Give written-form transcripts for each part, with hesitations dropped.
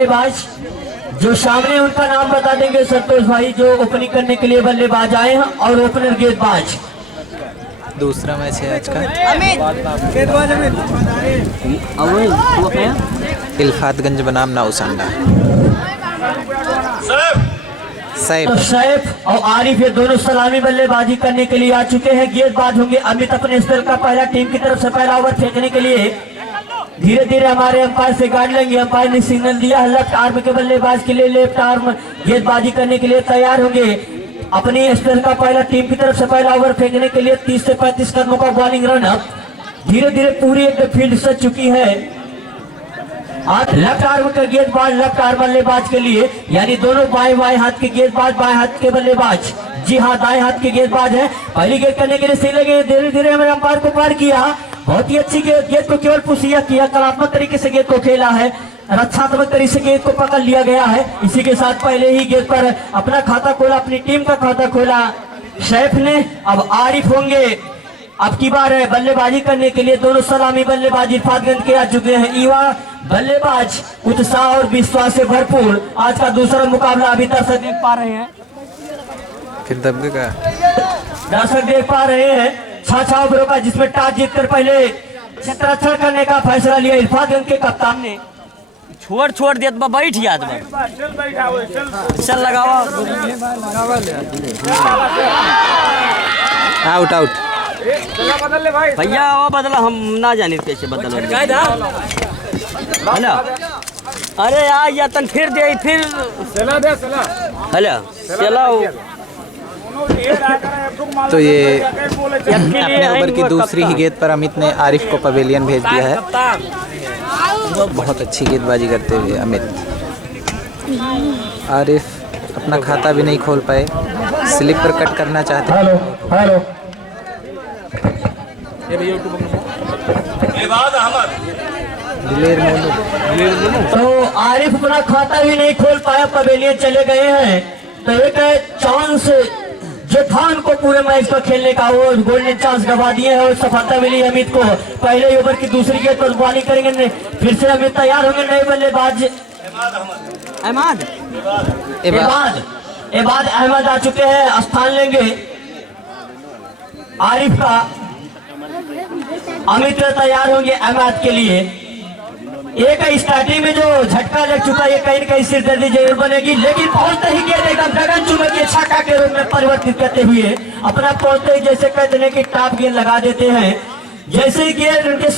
बल्लेबाज जो सामने उनका नाम बता देंगे संतोष भाई, जो ओपनिंग करने के लिए बल्लेबाज आए हैं, और ओपनर गेंदबाज। दूसरा मैच है आज का। इल्फातगंज बनाम नाउसांडा। तो सैफ और आरिफ ये दोनों सलामी बल्लेबाजी करने के लिए आ चुके हैं। गेंदबाज होंगे अमित अपने स्पेल का पहला टीम की तरफ से पहला ओवर फेंकने के लिए। धीरे धीरे हमारे अंपायर से गार्ड लेंगे। अंपायर ने सिग्नल दिया है लेफ्ट आर्म के बल्लेबाज के लिए, लेफ्ट आर्म गेंदबाजी करने के लिए तैयार होंगे। अपनी स्पेल का पहला टीम की तरफ से पहला ओवर फेंकने के लिए 30 से 35 कदमों का बॉलिंग रन अप। धीरे धीरे पूरी एक फील्ड सज चुकी है। आज लेफ्ट आर्म का गेंदबाज लेफ्ट आर्म बल्लेबाज के लिए, यानी दोनों बाएं हाथ के गेंदबाज बाएं हाथ के बल्लेबाज। जी हाँ, दाएं हाथ के गेंदबाज है। पहली गेंद करने के लिए सही लगे। धीरे धीरे हमारे अंपायर को पार किया। बहुत ही अच्छी गेंद को केवल पुशिया किया, कलात्मक तरीके से गेंद को खेला है, रक्षात्मक तरीके से गेंद को पकड़ लिया गया है। इसी के साथ पहले ही गेंद पर अपना खाता खोला, अपनी टीम का खाता खोला सैफ ने। अब आरिफ होंगे अब की बार है बल्लेबाजी करने के लिए। दोनों सलामी बल्लेबाजी इल्फातगंज के आ चुके हैं। युवा बल्लेबाज उत्साह और विश्वास से भरपूर। आज का दूसरा मुकाबला अभी दर्शक देख पा रहे हैं। फिर दबके का दर्शक देख पा रहे हैं 6 ओवरों का, जिसमें टॉस जीतकर पहले क्षेत्ररक्षण करने का फैसला लिया इल्फातगंज के कप्तान ने। छोड़ दिया तो बैठ गया चल लगावा। आउट आउट भैया वो बदला, हम ना जाने कैसे बदल। हेलो अरे यार तन फिर दे फिर हेलो चलो। तो ये अपने ओवर की दूसरी ही गेंद पर अमित ने आरिफ को पवेलियन भेज दिया है। बहुत अच्छी गेंदबाजी करते हुए अमित। आरिफ अपना खाता भी नहीं खोल पाए, स्लिप पर कट करना चाहते हैं। हेलो तो आरिफ अपना खाता भी नहीं खोल पाया, पवेलियन चले गए हैं। तो एक चांस जो था उनको पूरे मैच पर खेलने का, वो गोल्डन चांस गवा दिए हैं और सफलता मिली अमित को। पहले ओवर की दूसरी गेंद पर बॉलिंग करेंगे। फिर से अमित तैयार होंगे। नए बल्लेबाज एबाद अहमद आ चुके हैं, स्थान लेंगे आरिफ का। अमित तैयार होंगे अहमद के लिए। एक स्टार्टिंग में जो झटका लग चुका है, कहीं कहीं सिरदर्दी जरूर बनेगी, लेकिन पहुंचते ही गेंद एकदम गगन चुंबकीय छक्का के रूप में परिवर्तित करते हुए अपना पहुंचते ही जैसे कहते हैं कि टॉप गेंद लगा देते हैं। जैसे ही गेंद उनके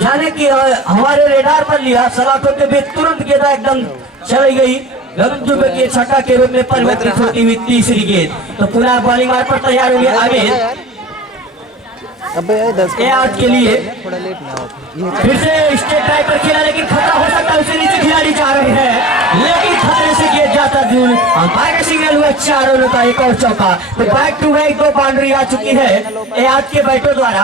जाने की हमारे रेडार पर लिया, सलाखों के बीच तुरंत गेंद एकदम चली गई, गगन चुंबकीय छक्का के रूप में परिवर्तित होती हुई तीसरी गेंद। तो पुनः बॉलिंग मार पर तैयार हुए अमित आज के लिए। फिर से स्टेट ड्राइव पर खेला, लेकिन खतरा हो सकता है, उससे नीचे खिलाड़ी जा रहे हैं, लेकिन खतरे से गेंद जाता दूर। अंपायर का सिग्नल हुआ 4 रनों का एक और चौका। तो बैक टू बैक 2 बाउंड्री आ चुकी है आज के बैटों द्वारा।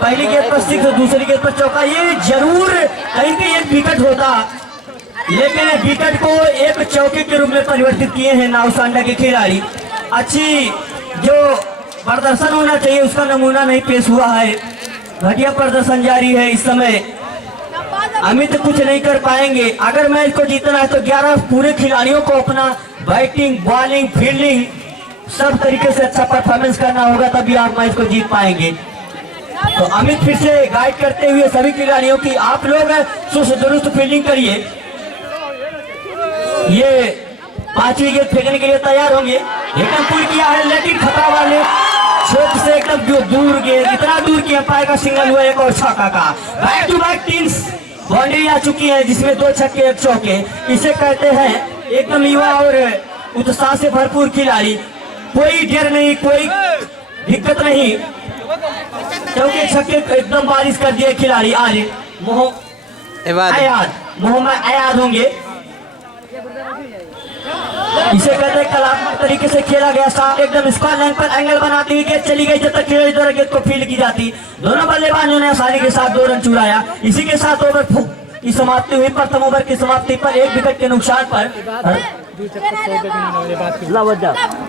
पहली गेंद पर 6, दूसरी गेंद पर चौका। ये जरूर कहीं कहीं एक विकेट होता, लेकिन विकेट को एक चौके के रूप में परिवर्तित किए हैं नाउसांडा के खिलाड़ी। अच्छी जो प्रदर्शन होना चाहिए उसका नमूना नहीं पेश हुआ है, घटिया प्रदर्शन जारी है इस समय। अमित कुछ नहीं कर पाएंगे। अगर मैच को जीतना है तो 11 पूरे खिलाड़ियों को अपना बैटिंग, बॉलिंग, फील्डिंग सब तरीके से अच्छा परफॉर्मेंस करना होगा, तभी आप मैच को जीत पाएंगे। तो अमित फिर से गाइड करते हुए सभी खिलाड़ियों की, आप लोग चुस्त दुरुस्त फील्डिंग करिए। ये 5वीं गेंद फेंकने के लिए तैयार होंगे। एकदम पूरी किया है, लेकिन खतरा वाले छोट से एकदम दूर गेंद, इतना दूर कि अंपायर का सिग्नल हुआ एक और छक्का का। बैक टू बैक 3 बाउंड्री आ चुकी है, जिसमें 2 छक्के 1 चौके। इसे कहते हैं एकदम युवा और उत्साह से भरपूर खिलाड़ी। कोई डर नहीं, कोई दिक्कत नहीं, क्योंकि छक्के एकदम बारिश कर दिए खिलाड़ी। आरिफ मोहम्मद अयाद होंगे। इसे कहते हैं कलात्मक तरीके से खेला गया शॉट, एकदम स्क्वायर लाइन पर एंगल बनाती हुई गेंद चली गई, जब तक खिलाड़ी द्वारा गेंद को फील्ड की जाती। दोनों बल्लेबाजों ने आसानी के साथ 2 रन चुराया। इसी के साथ ओवर की समाप्ति हुई। प्रथम ओवर की समाप्ति पर 1 विकेट के नुकसान पर।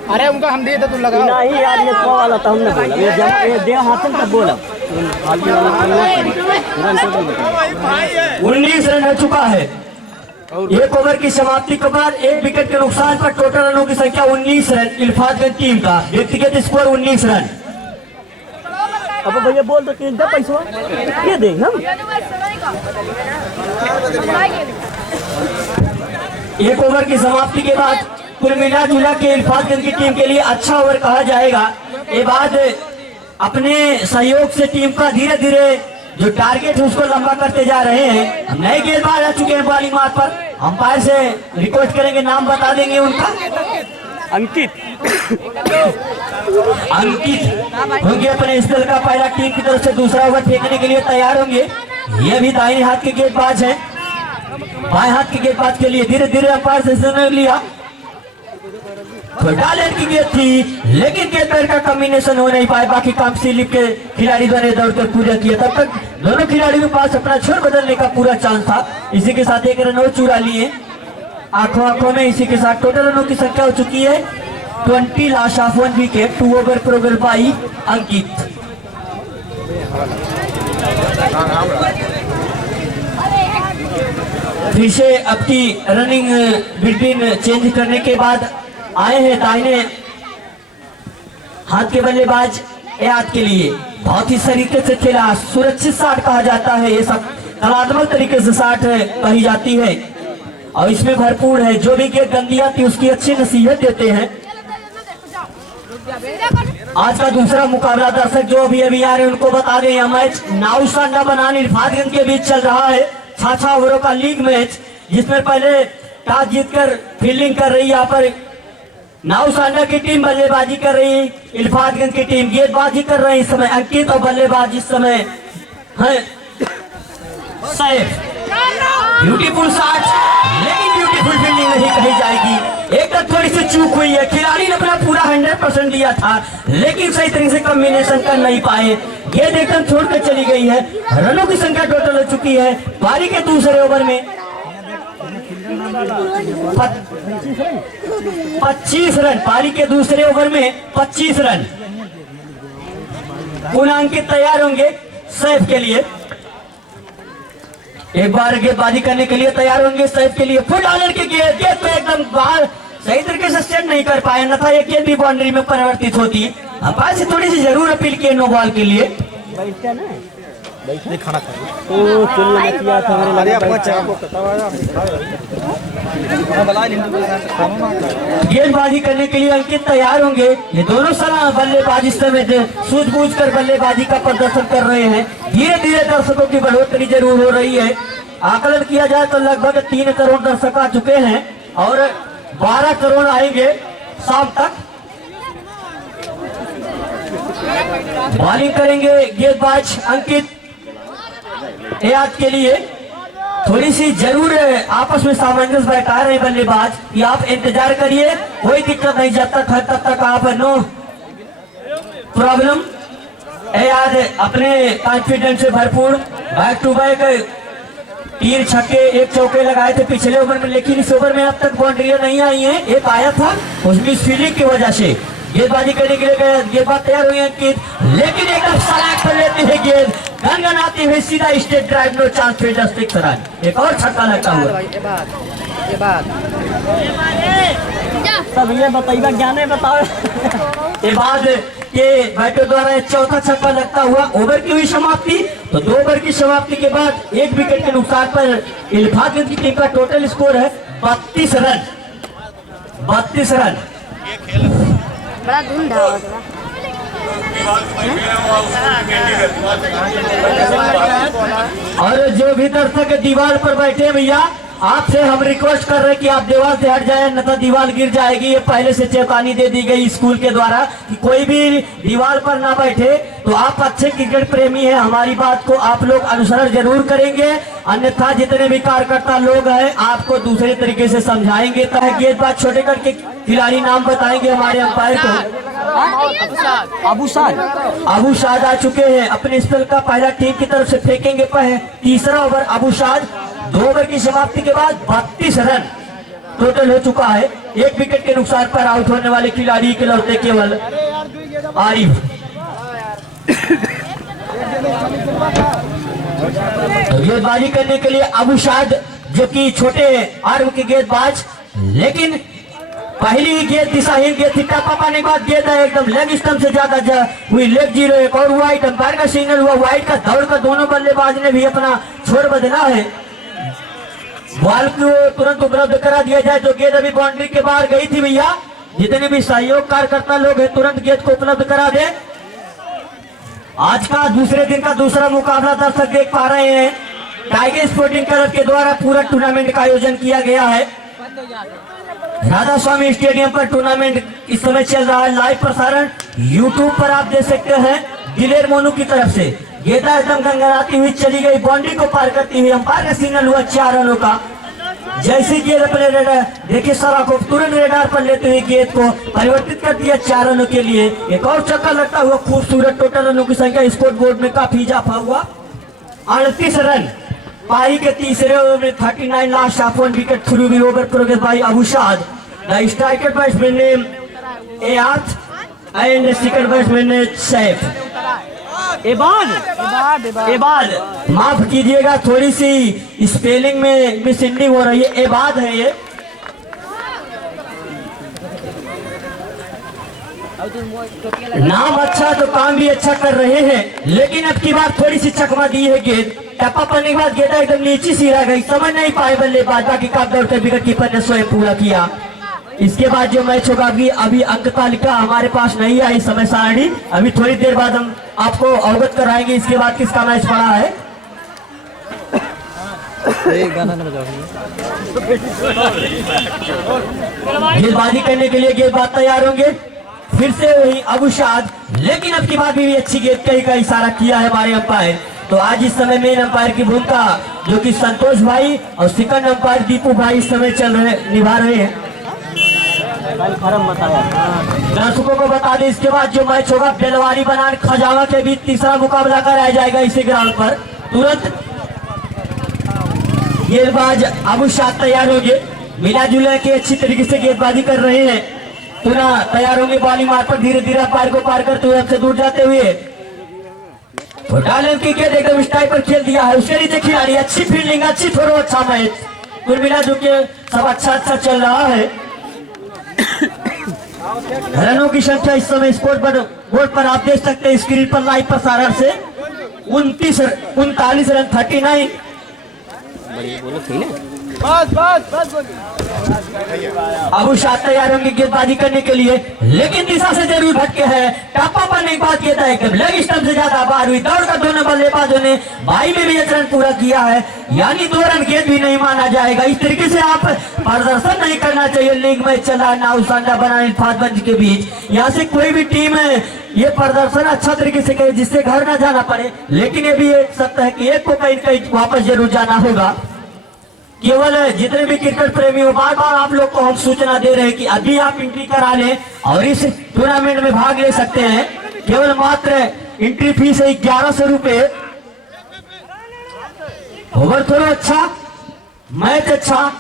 अरे उनका हम दिए थे, तुम लगाओ नहीं यार, ये 100 वाला था, हमने बोला ये दे हाथन तब बोला 19 रन हो चुका है। एक ओवर की समाप्ति के बाद एक विकेट के नुकसान पर टोटल रनों की संख्या 19 रन। इल्फातगंज टीम का व्यक्तिगत स्कोर 19 रन। अब भैया बोल दो कि पैसा ये देंगे हम। एक ओवर की समाप्ति के बाद कुल मिला जुला के इल्फातगंज की टीम के लिए अच्छा ओवर कहा जाएगा। ये बाद अपने सहयोग से टीम का धीरे धीरे जो टारगेट है उसको लंबा करते जा रहे हैं। नए गेंदबाज आ चुके हैं बॉलिंग मार्ग पर। अंपायर से रिक्वेस्ट करेंगे, नाम बता देंगे उनका। अंकित होंगे अपने स्थल का पहला टीम की तरफ से दूसरा ओवर फेंकने के लिए तैयार होंगे। ये भी दाहिने हाथ के गेंदबाज हैं। बाएं हाथ के गेंदबाज के लिए धीरे धीरे अंपायर से निर्णय लिया। छोटा लेन की गेंद थी लेकिन गेंदबाज का कॉम्बिनेशन हो नहीं पाया। बाकी काम स्लिप के खिलाड़ी ने दौड़कर पूरा किया। तब तक दोनों खिलाड़ियों के पास अपना छोर बदलने का पूरा चांस था। इसी के साथ एक रन और चुरा लिए आंखों आंखों में। इसी के साथ टोटल रनों की संख्या हो चुकी है 20 last of 1 wicket. 2 over progress by Ankit. फिर से अपनी रनिंग बिटवीन चेंज करने के बाद आए हैं दाहिने हाथ के बल्लेबाज। हाथ के लिए बहुत ही तरीके से खेला। सुरक्षित शॉट कहा जाता है। ये सब कलात्मक तरीके से शॉट कही जाती है और इसमें भरपूर है। जो भी गेंद गंदी आती है उसकी अच्छी नसीहत देते हैं। आज का दूसरा मुकाबला दर्शक जो अभी अभी आ रहे हैं उनको बता दें, यह मैच नाउसांडा बनान इल्फातगंज के बीच चल रहा है। 6 ओवरों का लीग मैच जिसमें पहले टॉस जीतकर फील्डिंग कर रही है यहाँ पर नाउसांडा की टीम। बल्लेबाजी कर रही है इल्फातगंज की टीम। गेंदबाजी कर रहे हैं इस समय अंकित और बल्लेबाज इस समय है सैफ। ब्यूटीफुल शॉट लेकिन ब्यूटीफुल फील्डिंग नहीं कही जाएगी। एक तक थोड़ी सी चूक हुई है। खिलाड़ी ने अपना पूरा 100% दिया था लेकिन सही तरीके से कॉम्बिनेशन कर नहीं पाए। गेंद एकदम छोड़कर चली गई है। रनों की संख्या टोटल हो चुकी है पारी के दूसरे ओवर में 25 रन। पारी के दूसरे ओवर में 25 रन। पुनः अंकित तैयार होंगे सैफ के लिए। एक बार गेंदबाजी करने के लिए तैयार होंगे सैफ के लिए। फुल डॉलर की गेंद तो एकदम बाहर सही तरीके से सेट नहीं कर पाए, अन्यथा ये गेंद भी बाउंड्री में परिवर्तित होती। अंपायर से थोड़ी सी जरूर अपील की नो बॉल के लिए। गेंदबाजी करने के लिए अंकित तैयार होंगे। ये दोनों सलाह बल्लेबाजी इस समय सूझबूझ कर बल्लेबाजी का प्रदर्शन कर रहे हैं। धीरे धीरे दर्शकों की बढ़ोतरी जरूर हो रही है। आकलन किया जाए तो लगभग 3 करोड़ दर्शक आ चुके हैं और 12 करोड़ आएंगे शाम तक। बॉलिंग करेंगे गेंदबाज अंकित। आज के लिए थोड़ी सी जरूर आपस में सामंजस्य बैठा रहे बल्लेबाज कि आप इंतजार करिए, कोई दिक्कत नहीं, जब तक है तब तक आप नो प्रॉब्लम। आज अपने कॉन्फिडेंस से भरपूर बैक टू बैक 3 छक्के 1 चौके लगाए थे पिछले ओवर में, लेकिन इस ओवर में अब तक बाउंड्री नहीं आई है। एक आया था उसकी फील्डिंग की वजह से। गेंदबाजी करने के लिए गेंदबाज तैयार हुए अंकित, लेकिन एकदम सलाख कर लेते हैं गेंद गनगनाती हुई सीधा straight drive. No chance fielder 6 run. एक और छक्का लगता हुआ। सब ये बताइए ज्ञाने बताओ। ये बाद के बैटर द्वारा चौथा छक्का लगता हुआ ओवर की हुई समाप्ति। तो 2 ओवर की समाप्ति के बाद 1 विकेट के नुकसान पर इल्फातगंज की टीम का टोटल स्कोर है 32 रन। 32 रन। बड़ा धुंधा और जो भी दर्शक दीवार पर बैठे हैं भैया, आपसे हम रिक्वेस्ट कर रहे हैं कि आप दीवार से हट जाए, अन्यथा दीवार गिर जाएगी। ये पहले से चेतावनी दे दी गई स्कूल के द्वारा कि कोई भी दीवार पर ना बैठे। तो आप अच्छे क्रिकेट प्रेमी हैं, हमारी बात को आप लोग अनुसरण जरूर करेंगे, अन्यथा जितने भी कार्यकर्ता लोग हैं आपको दूसरे तरीके से समझाएंगे। तो गेंदबाज छोटे करके खिलाड़ी नाम बताएंगे हमारे अंपायर को। अबू शाद आ चुके हैं अपने स्थल का पहला टीम की तरफ से फेंकेंगे तीसरा ओवर। अबू शाद 2 ओवर की समाप्ति के बाद 32 रन टोटल हो चुका है। 1 विकेट के नुकसान पर आउट होने वाले खिलाड़ी के लौटे केवल आरिफ। गेंदबाजी करने के लिए अबू शाद जो कि छोटे आर्म के गेंदबाज, लेकिन पहली गेंद दिशाहीन गेंद थी। टप्पा पाने के बाद गेंद है एकदम लेग स्टंप से ज्यादा हुई, लेग 0, एक और वाइट। अंपायर का सिग्नल हुआ वाइट का। दौड़ कर दोनों बल्लेबाज ने भी अपना छोर बदला है। बॉल को तुरंत उपलब्ध करा दिया जाए। जो गेंद अभी बाउंड्री के बाहर गई थी भैया, जितने भी सहयोग कार्यकर्ता लोग हैं तुरंत गेंद को उपलब्ध करा दे। आज का दूसरे दिन का दूसरा मुकाबला दर्शक देख पा रहे हैं। टाइगर स्पोर्टिंग क्लब के द्वारा पूरा टूर्नामेंट का आयोजन किया गया है। राधा स्वामी स्टेडियम पर टूर्नामेंट इस समय चल रहा है। लाइव प्रसारण यूट्यूब पर आप देख सकते हैं। दिलेर मोनू की तरफ से गेंदा एकदम गंगराती हुई चली गई, बाउंड्री को पार करती हुई। अंपायर का सिग्नल हुआ 4 रनों का। जैसे गेंद अपने रेडार देखिए सरा को तुरंत रेडार पर लेते हुए गेंद को परिवर्तित कर दिया 4 रनों के लिए। एक और चक्कर लगता हुआ खूबसूरत। टोटल रनों की संख्या स्कोर बोर्ड में काफी इजाफा हुआ। 38 रन पारी के तीसरे ओवर में 39 last of 1 wicket through b over progress by Abushad. The striker batsman name एआत एंड सेकंड बैट्समैन ने सैफ। एबाद माफ कीजिएगा, थोड़ी सी स्पेलिंग में मिसइंडिंग हो रही है। एबाद है ये। नाम अच्छा तो काम भी अच्छा कर रहे हैं, लेकिन अब की बार थोड़ी सी चकमा दी है गेंद। टप्पा पड़ने के बाद गेंद एकदम नीचे सी रह गई, समझ नहीं पाए बल्लेबाज। बाकी काफ दौड़ते विकेट कीपर ने स्वयं पूरा किया। इसके बाद जो मैच होगा अभी अंक तालिका हमारे पास नहीं आई समय सारणी। अभी थोड़ी देर बाद हम आपको अवगत कराएंगे इसके बाद किसका मैच पड़ा है। गेंदबाजी करने के लिए गेंदबाज तैयार होंगे। फिर से वही अबूशाद, लेकिन अब की बात भी अच्छी गेंद कहीं का इशारा किया है हमारे अंपायर। तो आज इस समय मेन अंपायर की भूमिका जो कि संतोष भाई और सेकंड अंपायर दीपू भाई इस समय निभा रहे हैं। दर्शकों को बता दें इसके बाद जो मैच होगा बेलवारी बनान खजावा के बीच तीसरा मुकाबला कराया जाएगा इसी ग्राउंड पर। तुरंत गेंदबाज अबूशाद तैयार होंगे, मिला जुला के अच्छी तरीके से गेंदबाजी कर रहे हैं। पुनः तैयार होंगे बॉलिंग मार पर धीरे धीरे अंपायर को पार करते हुए हमसे दूर जाते हुए डालन की गेंद एकदम स्ट्राइक पर खेल दिया है। उसके नीचे खिलाड़ी, अच्छी फील्डिंग, अच्छी थ्रो, अच्छा मैच। कुल मिला जो के सब अच्छा चल रहा है। रनों की संख्या इस समय स्कोर बोर्ड पर आप देख सकते हैं स्क्रीन पर लाइव प्रसारण से 39 रन 39। अबूशाद तैयार होंगे गेंदबाजी करने के लिए, लेकिन दिशा से जरूर भटके हैं। टप्पा पाने की बात गेंद है एकदम लेग स्टंप से ज्यादा बाहर हुई। दौड़ कर दोनों बल्लेबाजों ने भाई में भी 1 रन पूरा किया है, यानी 2 रन गेंद भी नहीं माना जाएगा। इस तरीके से आप प्रदर्शन नहीं करना चाहिए। लीग मैच चल रहा है नाउसांडा बनाने फातगंज के बीच। यहाँ से कोई भी टीम है ये प्रदर्शन अच्छा तरीके से करे जिससे घर ना जाना पड़े, लेकिन ये भी एक सत्य है कि एक को कहीं कहीं वापस जरूर जाना होगा। केवल जितने भी क्रिकेट प्रेमी हो, बार बार आप लोग को हम सूचना दे रहे हैं कि अभी आप एंट्री करा लें और इस टूर्नामेंट में भाग ले सकते हैं। केवल मात्र एंट्री फीस है 1100 रुपए। ओवर थ्रो अच्छा, मैच अच्छा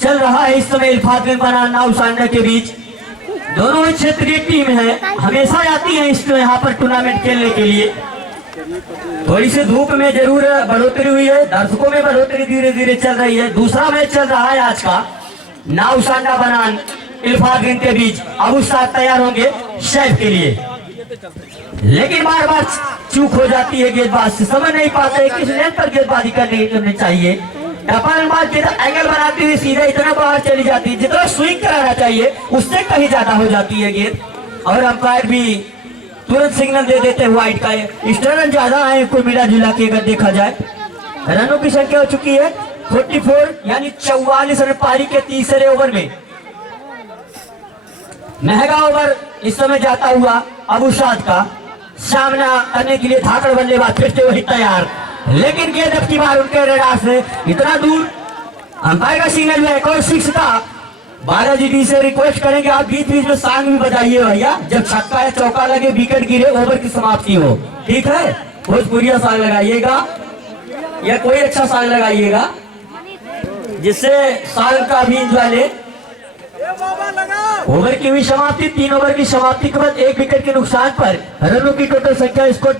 चल रहा है इस समय इल्फातगंज बनान नाउसांडा के बीच। दोनों ही क्षेत्रीय टीम है, हमेशा आती है इस यहाँ पर टूर्नामेंट खेलने के लिए। थोड़ी सी धूप में जरूर बढ़ोतरी हुई है, दर्शकों में बढ़ोतरी धीरे धीरे चल रही है। दूसरा मैच चल रहा है आज का नाउसांडा बनान इल्फातगंज के बीच। अबूशाद तैयार होंगे सैफ के लिए, लेकिन बार बार चूक हो जाती है गेंदबाज से, समझ नहीं पाते किस लेन पर गेंदबाजी करनी चाहिए। टपालबाज एंगल बनाती हुई सीधा इतना बाहर चली जाती है, जितना स्विंग कराना चाहिए उससे कहीं ज्यादा हो जाती है गेंद, और अंपायर भी तुरंत सिग्नल दे देते हैं व्हाइट का। एक्स्ट्रा रन ज्यादा आए कुल मिला जुला के अगर देखा जाए। रनों की संख्या हो चुकी है 44, यानी 44 रन पारी के तीसरे ओवर में। महंगा ओवर इस समय जाता हुआ अबूशाद का सामना करने के लिए धाकड़ बल्लेबाज फिर से वही तैयार, लेकिन गेंद अब की बार उनके रेडार से इतना दूर। अंपायर का सिग्नल है एक और 6 का। बालाजी डी से रिक्वेस्ट करेंगे आप बीच बीच में सांग भी बजाइए भैया, जब छक्का या चौका लगे विकेट गिरे ओवर की समाप्ति हो, ठीक है। भोजपुरिया सांग लगाइएगा या कोई अच्छा सांग लगाइएगा जिससे सांग का भी इंजॉय ले। ओवर की हुई समाप्ति, 3 ओवर की समाप्ति के बाद 1 विकेट के नुकसान पर रनों की टोटल संख्या स्कोर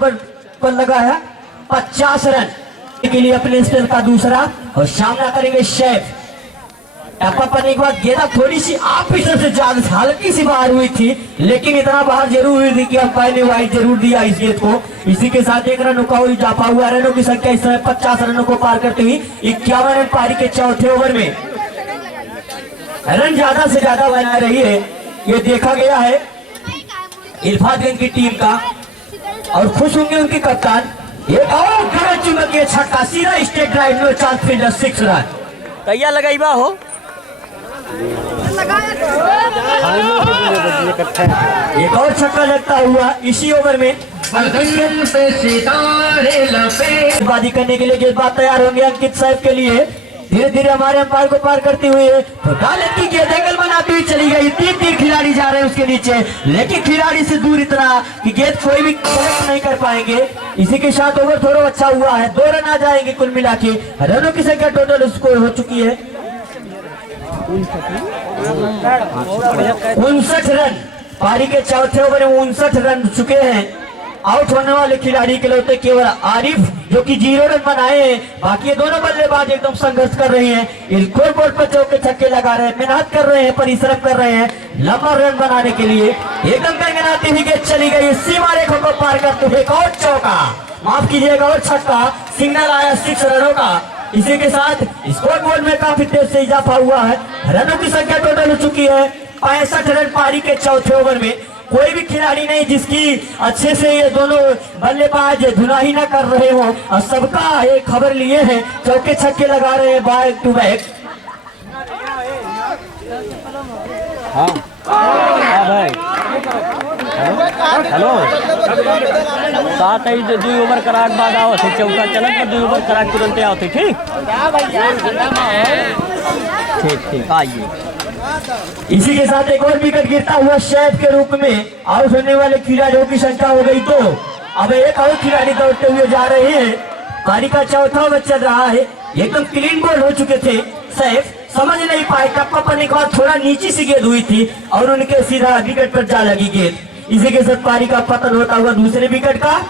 पर लगा है 50 रन। के लिए अपने स्पेल का दूसरा और सामना करेंगे शेफ। टप्पा पड़ने के बाद गेंदा थोड़ी सी आप की तरफ से ज्यादा हल्की सी बाहर हुई थी, लेकिन इतना बाहर जरूर हुई थी कि अंपायर ने वाइड जरूर दिया इस गेंद को। इसी के साथ एक रन रुका हुआ इजाफा हुआ। रनों की संख्या इस समय 50 रनों को पार करते हुई 51 रन पारी के चौथे ओवर में। रन ज्यादा से ज्यादा बना रही है, ये देखा गया है इल्फातगंज की टीम का, और खुश होंगे उनके कप्तान। एक और गलत चुंबकीय छक्का सीधा स्टेट ड्राइव में 4 फील्डर 6 रन। कैया लगाईबा हो एक और छक्का लगता हुआ इसी ओवर में। बाजी करने के लिए गेंदबाज तैयार होंगे अंकित साहब के लिए। धीरे धीरे हमारे अंपायर को पार करते हुए तो डाले की गेंद एंगल बनाती हुई चली गई। 3 खिलाड़ी जा रहे हैं उसके नीचे, लेकिन खिलाड़ी से दूर इतना कि गेंद कोई भी कलेक्ट नहीं कर पाएंगे। इसी के साथ ओवर थोड़ा अच्छा हुआ है, 2 रन आ जाएंगे कुल मिला के। रनों की संख्या टोटल स्कोर हो चुकी है 59 रन। पारी के चौथे ओवर में 59 रन चुके हैं। आउट होने वाले खिलाड़ी के लिए केवल आरिफ जो कि 0 रन बनाए हैं, बाकी दोनों बल्लेबाज एकदम संघर्ष कर रहे हैं। स्कोर बोर्ड पर चौके छक्के लगा रहे हैं, मेहनत कर रहे हैं, परिश्रम कर रहे हैं लंबा रन बनाने के लिए। एकदम गनगनाती हुई गेंद चली गई, सीमा रेखा को पार करते हुए एक और चौका, माफ कीजिएगा और छक्का, सिग्नल आया 6 रनों का। इसी के साथ स्कोर बोर्ड में काफी तेज से इजाफा हुआ है। रनों की संख्या टोटल हो चुकी है 65 रन पारी के चौथे ओवर में। कोई भी खिलाड़ी नहीं जिसकी अच्छे से ये दोनों बल्लेबाज धुनाई न कर रहे हो, और सबका एक खबर लिए हैं, चौके छक्के लगा रहे हैं बैक टू बैक। हाँ भाई हेलो 7 2 ओवर कराट बाद आओ थे, चौका चलत पर 2 ओवर कराट तुरंत आओ थे। ठीक आइए। इसी के साथ एक और विकेट गिरता हुआ शेफ के रूप में। आउट होने वाले खिलाड़ियों की संख्या हो गई 2। अब एक और खिलाड़ी दौड़ते हुए जा रहे हैं। पारी का चौथा ओवर चल रहा है, एकदम क्लीन बॉल हो चुके थे शेफ, समझ नहीं पाए टप्पा पड़ने के बाद थोड़ा नीचे से गेंद हुई थी और उनके सीधा विकेट पर जा लगी गेंद। इसी के साथ पारी का पतन होता हुआ दूसरे विकेट का।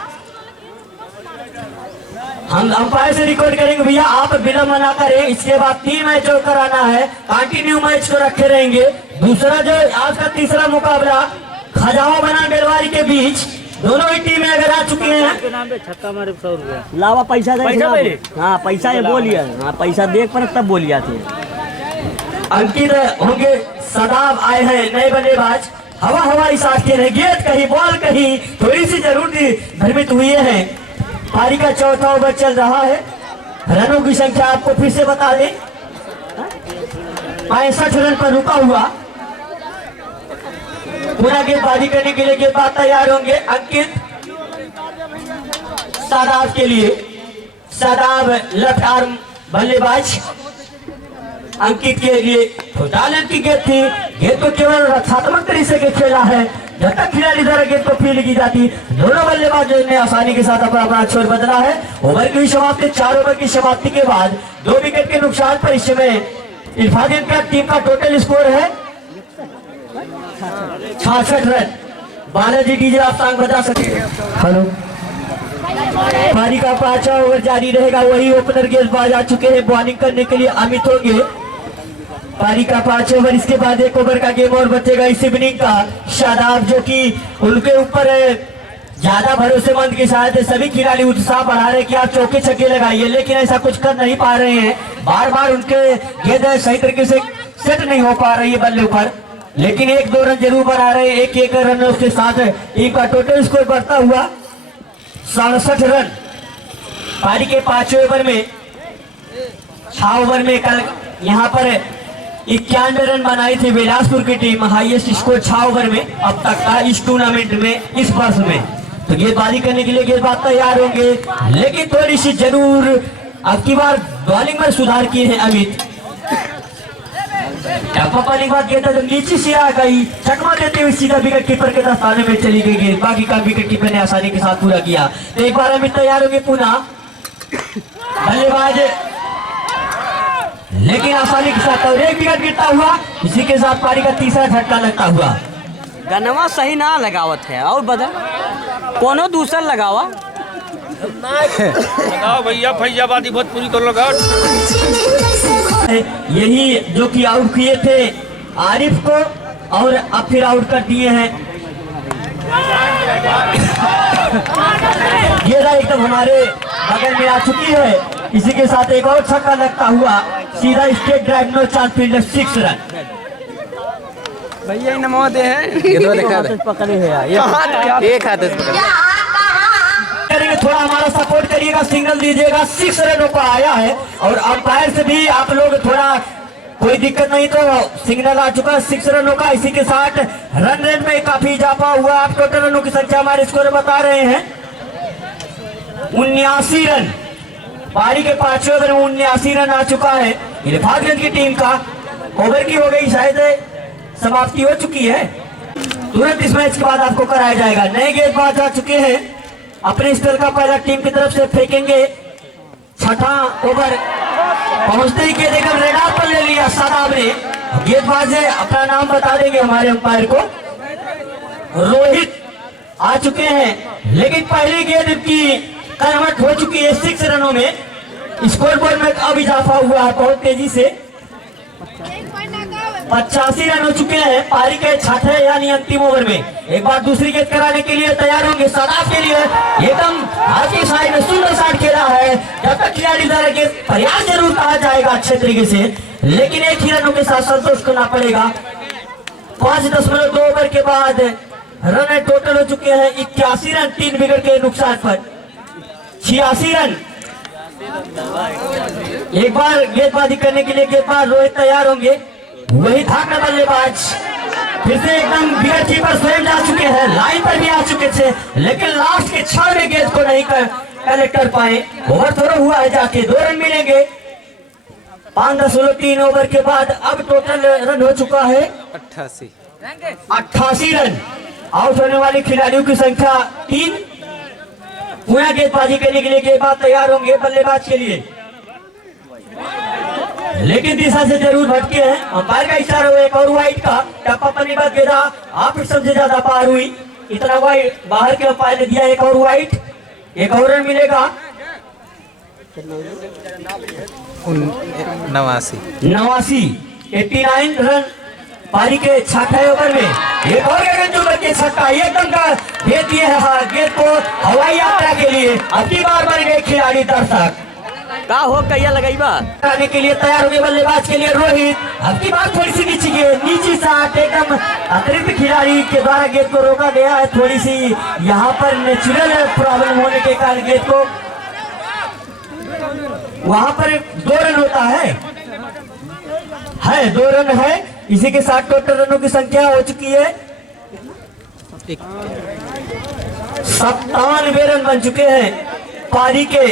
हम अंपायर से रिकॉर्ड करेंगे भैया आप विलंब ना करें, इसके बाद 3 मैच और कराना है, कंटिन्यू मैच को रखे रहेंगे। दूसरा जो आज का तीसरा मुकाबला खजावा बना बेलवारी के बीच, दोनों ही टीमें अगर आ चुकी हैं। छक्का मारे 100 रुपया लावा पैसा हाँ पैसा ये बोलिए, हाँ पैसा देख पर तब बोलिया थे। अंकित होंगे सदाब आए हैं नए बल्लेबाज, हवा इशारे हैं, गेंद कहीं बॉल कहीं थोड़ी सी जरूर भ्रमित हुए हैं। पारी का चौथा ओवर चल रहा है। रनों की संख्या आपको फिर से बता दें 65 रन पर रुका हुआ। पूरा गेंदबाजी करने के लिए गेंदबाज तैयार होंगे अंकित शादाब के लिए। शादाब लेफ्ट आर्म बल्लेबाज अंकित के लिए टैलेंट की गेंद थी। गेंद को केवल रक्षात्मक तरीके से खेला है, जब तक खिलाड़ी द्वारा गेंद को फील्ड की जाती दोनों बल्लेबाजों ने आसानी के साथ अपना छोर बदला है। ओवर की समाप्ति 4 ओवर की समाप्ति के बाद 2 विकेट के नुकसान पर इस समय इल्फातगंज का टीम का टोटल स्कोर है 66 रन। बालाजी डीजे आप सांग बजा सकते। हेलो पारी का 5वां ओवर जारी रहेगा। वही ओपनर गेंदबाज आ चुके हैं बॉलिंग करने के लिए अमित होंगे। पारी का 5 ओवर, इसके बाद 1 ओवर का गेम और बचेगा इस इवनिंग का। शादाब जो कि उनके ऊपर ज्यादा भरोसेमंद के साथ सभी खिलाड़ी उत्साह बढ़ा रहे कि आप चौके छक्के लगाइए, लेकिन ऐसा कुछ कर नहीं पा रहे हैं। बार बार उनके गेंद सही तरीके से सेट नहीं हो पा रही है बल्ले पर, लेकिन 1-2 रन जरूर बना रहे हैं। एक रन उसके साथ टीम का टोटल स्कोर बढ़ता हुआ 67 रन। पारी के 5वें ओवर में 6 ओवर में कल यहाँ पर 91 रन बनाई थी बिलासपुर की टीम, हाईएस्ट स्कोर 6 ओवर में अब तक का इस टूर्नामेंट में इस वर्ष में। तो गेंदबाजी करने के लिए गेंदबाज तैयार होंगे, लेकिन थोड़ी सी जरूर अब की बार बॉलिंग में सुधार किए हैं अमित। बॉलिंग बाद गेंद नीचे से आ गई, चकमा देते हुए सीधा विकेट कीपर के दस्ताने में चली गई गेंद। बाकी का विकेट कीपर ने आसानी के साथ पूरा किया। तो एक बार अमित तैयार होंगे पुनः बल्लेबाज, लेकिन आसानी के साथ और 1 विकेट गिरता हुआ। इसी के साथ पारी का तीसरा झटका लगता हुआ। गनवा सही ना लगावत है और बदल कोनो दूसरा लगावा। लगाओ भैया फैजाबादी भोजपुरी को लगाओ। यही जो कि आउट किए थे आरिफ को और अब फिर आउट कर दिए हैं। ये एकदम हमारे बगल में आ चुकी है। इसी के साथ एक और छक्का लगता हुआ सीधा straight drive no chance fielder 6 run. भैया नमो दे है गेंदवा दिखा दे। पकड़े है यार एक हाथ से पकड़। करेंगे, थोड़ा हमारा सपोर्ट करिएगा, सिग्नल दीजिएगा। 6 रनों पर आया है और अंपायर से भी आप लोग थोड़ा कोई दिक्कत नहीं, तो सिग्नल आ चुका है 6 रनों का। इसी के साथ रन रेट में काफी इजाफा हुआ। आप टोटल रनों की संख्या हमारे स्कोर बता रहे हैं 79 रन। पारी के 5वें ओवर में 79 रन आ चुका है इल्फातगंज की टीम का। ओवर की हो गई शायद समाप्ति हो चुकी है। तुरंत इस मैच के बाद आपको कराया जाएगा। नए गेंदबाज आ चुके हैं। अपने स्पेल का पहला टीम की तरफ से फेंकेंगे। छठा ओवर पहुंचते ही गेंद एकदम रेडार पर ले लिया शादाब ने। गेंदबाज है, अपना नाम बता देंगे हमारे अंपायर को। रोहित आ चुके हैं, लेकिन पहली गेंद की कन्वर्ट हो चुकी है 6 रनों में। स्कोर बोर्ड में अब इजाफा हुआ है बहुत तेजी से। 85 रन हो चुके हैं पारी के छठे यानी अंतिम ओवर में। एक बार दूसरी गेंद कराने के लिए तैयार होंगे शादाब के लिए। एकदम हाथ की साइड में सुंदर शॉट खेला है। जब तक खिलाड़ी द्वारा के प्रयास जरूर कहा जाएगा अच्छे तरीके से, लेकिन एक ही रनों के साथ संतोष करना पड़ेगा। 5.2 ओवर के बाद रन टोटल हो चुके हैं 81 रन 3 विकेट के नुकसान पर 86 रन। एक बार गेंदबाजी करने के लिए गेंदबाज रोहित तैयार होंगे। वही धाकड़ बल्लेबाज फिर से एकदम विकेट कीपर स्वयं जा चुके हैं, लाइन पर भी आ चुके थे, लेकिन लास्ट के क्षण में गेंद को नहीं कलेक्ट कर पाए। ओवर थोड़ा हुआ है, जाके 2 रन मिलेंगे। 5.3 ओवर के बाद अब टोटल रन हो चुका है 88 रन। आउट होने वाले खिलाड़ियों की संख्या 3। पुनः गेंदबाजी करने के लिए गेंदबाज तैयार होंगे बल्लेबाज के लिए, लेकिन दिशा से जरूर भटके हैं। अंपायर का इशारा हुआ एक और वाइट का। टप्पा पन्नी बात गेंदा आप सबसे ज्यादा पार हुई, इतना वाइट बाहर के अंपायर ने दिया। एक और वाइट, एक और रन मिलेगा। 89 रन पारी के छठे ओवर में। एक और गगनचुंबी के छक्का एकदम का दे दिए है गेंद को हवाई यात्रा के लिए। अब की बार बन गए खिलाड़ी दर्शक का हो कैया लगाई बा आने के लिए तैयार हो गए बल्लेबाज के लिए रोहित। अब की बार थोड़ी सी नीची शॉट एकदम अतिरिक्त खिलाड़ी के द्वारा गेंद को रोका गया है। थोड़ी सी यहाँ पर नेचुरल प्रॉब्लम होने के कारण गेंद को वहां पर 2 रन होता है 2 रन है। इसी के साथ टोटल रनों की संख्या हो चुकी है 97 रन बन चुके हैं पारी के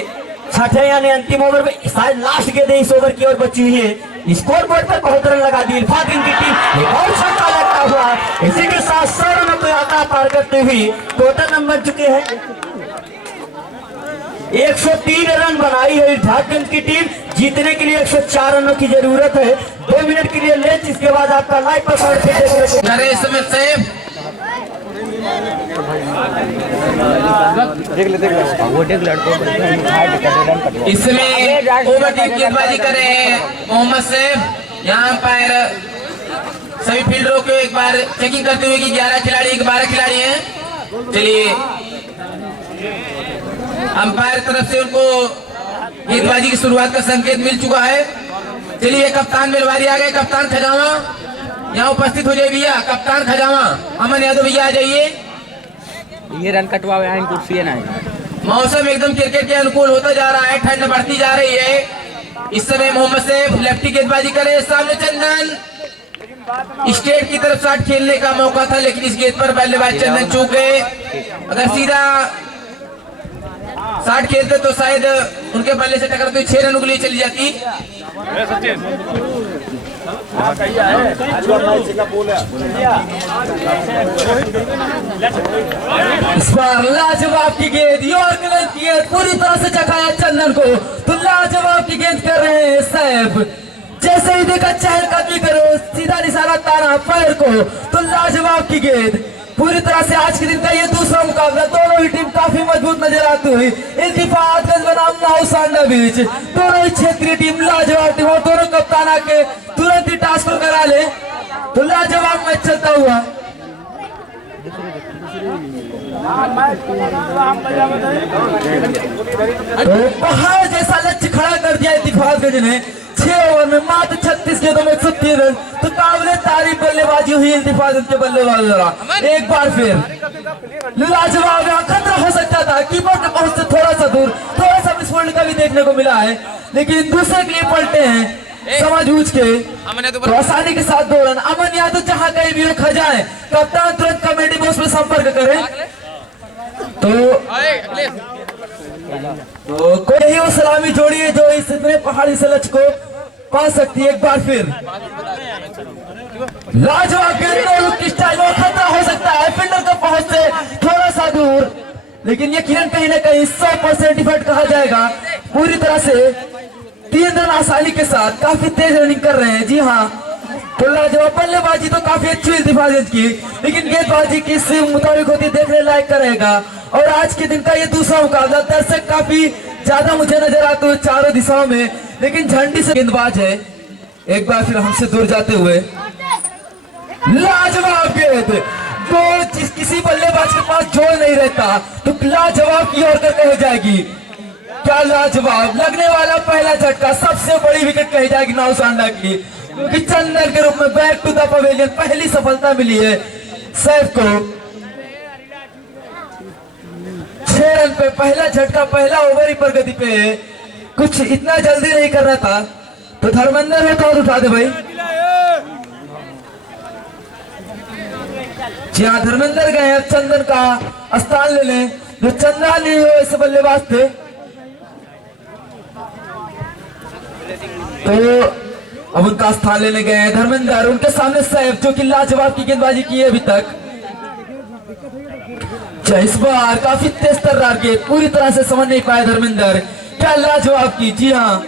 छठे यानी अंतिम ओवर में। शायद लास्ट गेंद इस ओवर की ओर बची हुई है। स्कोर बोर्ड पर बहुत रन लगा दी इल्फातगंज की टीम। एक और छक्का लगता हुआ इसी के साथ 100 रनों को आंकड़ा पार करते हुए टोटल रन बन चुके हैं 103 रन बनाई है इल्फातगंज की टीम। जीतने के लिए 104 रनों की जरूरत है। 2 मिनट के लिए लेंच, इसके बाद आपका लाइव परफॉर्मेंस इसमें ओवर टीम गेंदबाजी कर रहे हैं मोहम्मद सैफ। यहाँ पर सभी फील्डरों को एक बार चेकिंग करते हुए कि 11 खिलाड़ी 12 खिलाड़ी हैं। चलिए अंपायर तरफ से उनको गेंदबाजी की शुरुआत का संकेत मिल चुका है। चलिए कप्तान मेलवारी आ गए। कप्तान खजामा यहाँ उपस्थित हो जाए भैया। कप्तान खजामा अमन यादव भैया आ जाइए। ये रन कटवा कुर्सी है ना। मौसम एकदम क्रिकेट के अनुकूल होता जा रहा है, ठंड बढ़ती जा रही है। इस समय मोहम्मद सैफ लेफ्टी गेंदबाजी करे। सामने चंदन स्टेट की तरफ शॉट खेलने का मौका था, लेकिन इस गेंद पर बल्लेबाज चंदन चूक गए। अगर सीधा शॉट खेलते तो शायद उनके बल्ले से टकराते 6 रनों के लिए चली जाती। इस बार लाजवाब की गेंद पूरी तरह से चखाया चंदन को, तो लाजवाब की गेंद कर रहे हैं सैफ। जैसे ही देखा चहलकदमी करो, सीधा निशाना तारा पैर को, तो लाजवाब की गेंद पूरी तरह से आज के दिन का ये दूसरा मुकाबला, दोनों ही टीम काफी मजबूत नजर आती हुई इल्तिफातगंज बनाम नाउसांडा बीच। दोनों ही क्षेत्रीय टीम लाजवाब टीम और दोनों कप्तान आके तुरंत ही टास्क को करा ले तो लाजवाब मैच चलता हुआ। तो पहाड़ जैसा लक्ष्य खड़ा कर दिया इल्तिफातगंज ने। 6 ओवर में मात्र 36 गेंदों में 103 रन। तो काबिले तारीफ बल्लेबाजी हुई इल्तिफातगंज के बल्लेबाज द्वारा। एक बार फिर लाजवाब, यहाँ खतरा हो सकता था, कीपर के पहुंच से थोड़ा सा दूर, थोड़ा सा मिसफील्ड का भी देखने को मिला है, लेकिन दूसरे के लिए पलटे हैं समझ के तो आसानी के साथ 2 रन। अमन या तो जहां कहीं भी रखा जाए, कप्तान तुरंत कमेटी बॉक्स में संपर्क करें तो कोई ही वो सलामी जोड़ी है जो इस इतने पहाड़ी से लक्ष्य को पा सकती है। एक बार फिर लाजवाब गेंद की स्टाइल और खतरा हो सकता है फील्डर के पहुंच से थोड़ा सा दूर, लेकिन यकीनन कहीं ना कहीं 100% इफेक्ट कहा जाएगा। पूरी तरह से 3 रन आसानी के साथ काफी तेज रनिंग कर रहे हैं। जी हाँ, तो लाजवाब बल्लेबाजी तो काफी अच्छी इल्तिफातगंज की, लेकिन गेंदबाजी किस मुताबिक होती देखने लायक करेगा। और आज के दिन का ये दूसरा मुकाबला, दर्शक काफी ज्यादा मुझे नजर आते हुए चारों दिशाओं में, लेकिन झंडी से गेंदबाज है। एक बार फिर हमसे दूर जाते हुए लाजवाब गेंद, जो किसी बल्लेबाज के पास जोर नहीं रहता तो लाजवाब की ओर कही जाएगी। क्या लाजवाब लगने वाला पहला झटका, सबसे बड़ी विकेट कही जाएगी नाउसांडा की, क्योंकि चंदन के रूप में बैक टू द पवेलियन पहली सफलता मिली है सैफ को। 6 रन पे पहला झटका, पहला ओवर ही प्रगति पे है। कुछ इतना जल्दी नहीं कर रहा था, तो धर्मेंद्र है तो और उठा दे भाई। जी हाँ, धर्मेंद्र गए हैं चंदन का स्थान ले लें, जो चंद्रा नहीं हुए ऐसे बल्लेबाज थे। तो अब उनका स्थान लेने गए हैं धर्मेंद्र, उनके सामने सैफ जो कि लाजवाब की गेंदबाजी की है अभी तक। इस बार काफी तेज तर्रार गेंद, पूरी तरह से समझ नहीं पाए धर्मेंद्र, क्या लाजवाब की। जी हाँ,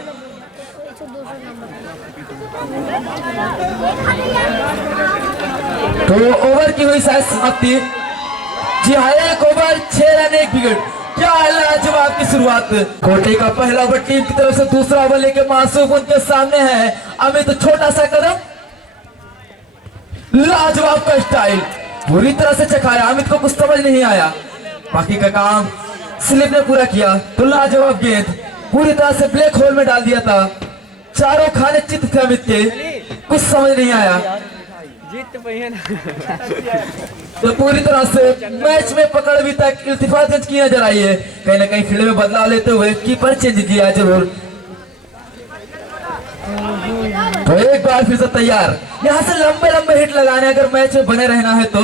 तो ओवर की हुई शायद समाप्ति। जी हाँ, 1 ओवर 6 रन 1 विकेट, क्या लाजवाब की शुरुआत। कोटे का पहला ओवर टीम की तरफ से, दूसरा ओवर लेके मासूम उनके सामने है अमित। छोटा सा कदम, लाजवाब का स्टाइल, पूरी तरह से चखाया। अमित को कुछ समझ नहीं आया, बाकी का काम स्लिप ने पूरा किया। तो लाजवाब गेंद पूरी तरह से ब्लैक होल में डाल दिया था। चारों खाने चित थे अमित के, कुछ समझ नहीं आया। तो पूरी तरह से मैच में पकड़ भी तक इल्तिफातगंज की नजर आई है। कहीं ना कहीं फील्ड में बदलाव लेते हुए कीपर चेंज किया जरूर। तो एक बार फिर से तैयार, यहाँ से लंबे लंबे हिट लगाने अगर मैच में बने रहना है तो।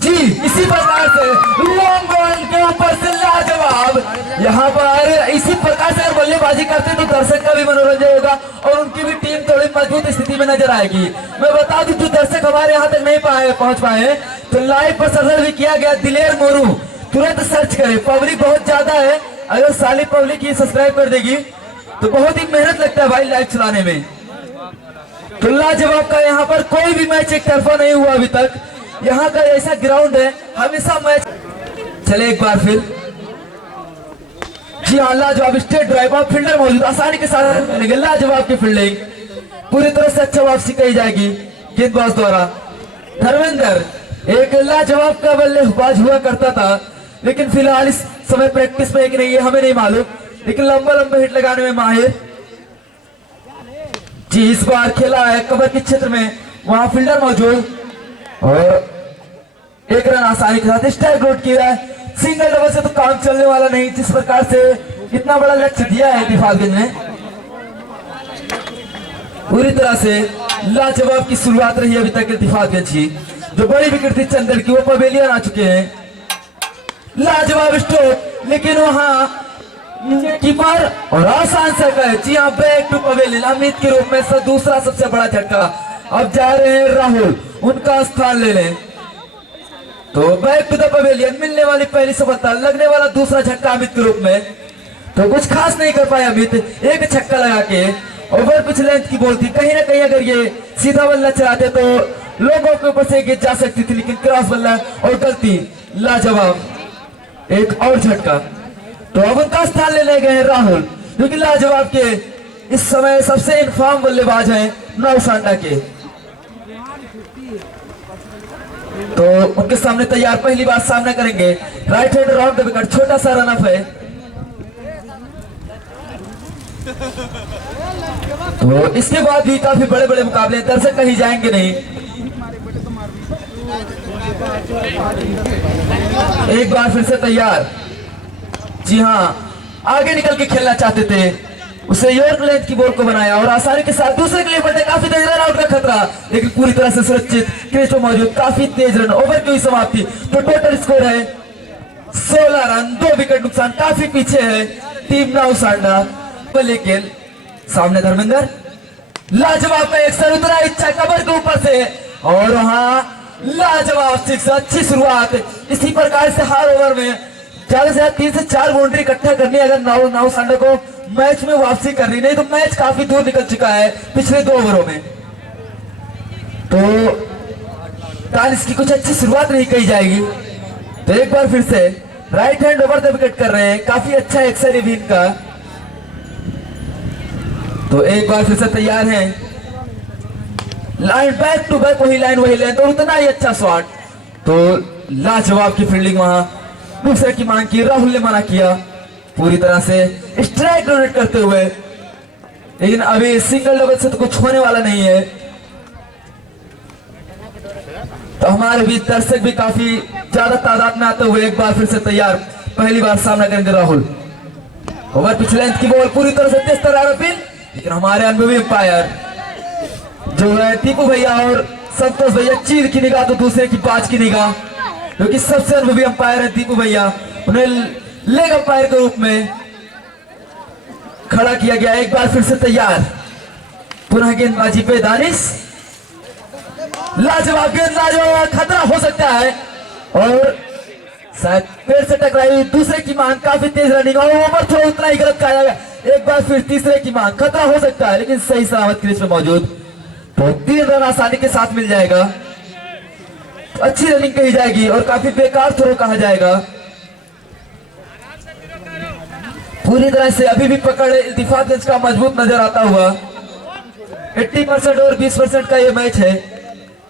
जी इसी प्रकार से लॉन्ग बॉल के ऊपर से लाजवाब, यहाँ पर इसी प्रकार से अगर बल्लेबाजी करते तो दर्शक का भी मनोरंजन होगा और उनकी भी टीम थोड़ी मजबूत स्थिति में नजर आएगी। मैं बता दूं जो दर्शक हमारे यहाँ तक नहीं पहुंच पाए तो लाइव प्रसारण भी किया गया दिलेर मोरू, तुरंत सर्च करें। पब्लिक बहुत ज्यादा है, अगर साली पब्लिक ये सब्सक्राइब कर देगी तो बहुत ही मेहनत लगता है भाई लाइव चलाने में। तो लाजवाब का यहाँ पर कोई भी मैच एक तरफा नहीं हुआ अभी तक। यहाँ का ऐसा ग्राउंड है, हमेशा मैच चले। एक बार फिर जी हाँ, लाजवाब स्ट्रेट ड्राइव और फील्डर मौजूद, आसानी के साथ लाजवाब की फील्डिंग, पूरी तरह से अच्छा वापसी कही जाएगी गेंदबाज द्वारा। धर्मेंद्र एक लाजवाब का बल्लेबाज हुआ करता था, लेकिन फिलहाल इस समय प्रैक्टिस में कि नहीं ये हमें नहीं मालूम, लेकिन लंबा लंबा हिट लगाने में माहिर। जी इस बार खेला है कवर के क्षेत्र में, वहां फील्डर मौजूद और 1 रन आसानी के साथ स्ट्राइक आउट किया है। सिंगल डबल से तो काम चलने वाला नहीं, जिस प्रकार से इतना बड़ा लक्ष्य दिया है इल्तिफातगंज ने। पूरी तरह से लाजवाब की शुरुआत रही अभी तक इल्तिफातगंज की। जो बड़ी विकेट थी चंदन की, वो पवेलियन आ चुके हैं। लाजवाब स्ट्रोक, लेकिन वहां कीपर और आसान से गए। जी हाँ, बैक टू पवेलियन अमित के रूप में दूसरा सबसे बड़ा झटका। अब जा रहे हैं राहुल, उनका स्थान ले लें। तो बैक टू द पवेलियन, मिलने वाली पहली सफलता, लगने वाला दूसरा झटका अमित के रूप में। तो कुछ खास नहीं कर पाए अमित, एक छक्का लगा के। ओवर पिच लेंथ की बॉल थी, कहीं ना कहीं अगर ये सीधा बल्ला चलाते तो लोगों के ऊपर से गेंद जा सकती थी, लेकिन क्रॉस बल्ला और गलती, लाजवाब एक और झटका। तो अब उनका स्थान ले गए हैं राहुल, जो कि लाजवाब के इस समय सबसे इनफॉर्म बल्लेबाज हैं नौसांडा के। तो उनके सामने तैयार, पहली बार सामना करेंगे। Right hand round the wicket, छोटा सा रन अप है। तो इसके बाद भी काफी बड़े बड़े मुकाबले, दर्शक कहीं जाएंगे नहीं। एक बार फिर से तैयार, जी हाँ, आगे निकल के खेलना चाहते थे, उसे यॉर्क लेंथ की बॉल को बनाया और आसानी के साथ दूसरे के लिए बढ़ते, काफी तेज रन आउट का खतरा, लेकिन पूरी तरह से सुरक्षित, क्रीज पर मौजूद, काफी तेज रन, ओवर की हुई समाप्ति। तो टोटल स्कोर है 16 रन, 2 विकेट नुकसान, काफी पीछे है टीम नौसांडा। लेकिन सामने धर्मेंद्र, लाजवाब का एक सर उतरा इच्छा कबर के ऊपर से और वहां लाजवाब सिक्स, अच्छी शुरुआत। इसी प्रकार से हर ओवर में ज्यादा से ज्यादा 3 से 4 बाउंड्री इकट्ठा करनी है अगर नौसांडा को मैच में वापसी करनी, नहीं तो मैच काफी दूर निकल चुका है पिछले 2 ओवरों में। तो इसकी कुछ अच्छी शुरुआत नहीं कही जाएगी। तो एक बार फिर से right hand over the wicket कर रहे हैं, काफी अच्छा एक्शन है इनका। तो एक बार फिर से तैयार हैं, लाइन बैक टू बैक, वही लाइन, तो उतना ही अच्छा शॉट। तो लाजवाब की फील्डिंग, वहां दूसरे की मांग की, राहुल ने मना किया पूरी तरह से स्ट्राइक डोनेट करते हुए, लेकिन अभी सिंगल डबल से तो कुछ होने वाला नहीं है। तो हमारे बीच दर्शक भी काफी ज्यादा तादाद में आते हुए एक बार फिर से तैयार, पहली बार सामना करेंगे राहुल। ओवर पिच लेंथ की बॉल पूरी तरह से तेज तर्रार अपील, लेकिन हमारे अनुभवी अंपायर जो है दीपू भैया और संतोष भैया, चीर की निगाह तो दूसरे की बाज की निगाह, क्योंकि सबसे अनुभवी अंपायर है दीपू भैया, उन्हें लेग अंपायर के रूप में खड़ा किया गया। एक बार फिर से तैयार, पुनः गेंदबाजी पे दानिश, लाजवाब गेंद, लाजवाब, खतरा हो सकता है और शायद पेड़ से टकराई, दूसरे की मांग, काफी तेज रनिंग और ओवर थ्रो उतना ही गलत खाया गया। एक बार फिर तीसरे की मांग, खतरा हो सकता है लेकिन सही सलामत क्रीज में मौजूद। तो 3 रन आसानी के साथ मिल जाएगा। तो अच्छी रनिंग कही जाएगी और काफी बेकार थ्रो कहा जाएगा। पूरी तरह से अभी भी पकड़ इल्तिफात का मजबूत नजर आता हुआ। 80% और 20% का ये मैच है।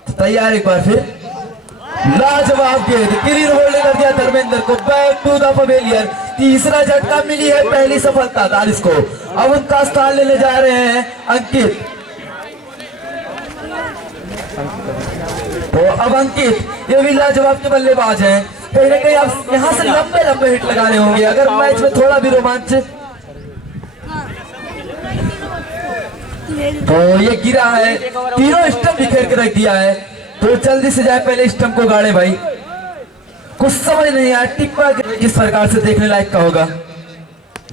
तो तैयार, एक बार फिर लाजवाब गेंद, क्लीन होल्ड कर दिया धर्मेंद्र को, बैक टू द पवेलियन। तीसरा झटका मिली है, पहली सफलता दानिश को। अब उनका स्थान लेने जा रहे हैं अंकित। तो अब अंकित, ये भी लाजवाब के बल्लेबाज हैं, कहीं ना कहीं आप यहाँ से लंबे लंबे हिट लगाने होंगे अगर मैच में थोड़ा भी रोमांच। तो ये गिरा है, तीनों स्टंप बिखेर के रख दिया है। तो जल्दी से जाए, पहले स्टंप को गाड़े भाई, कुछ समझ नहीं आया टिप्पा किस प्रकार से देखने लायक का होगा।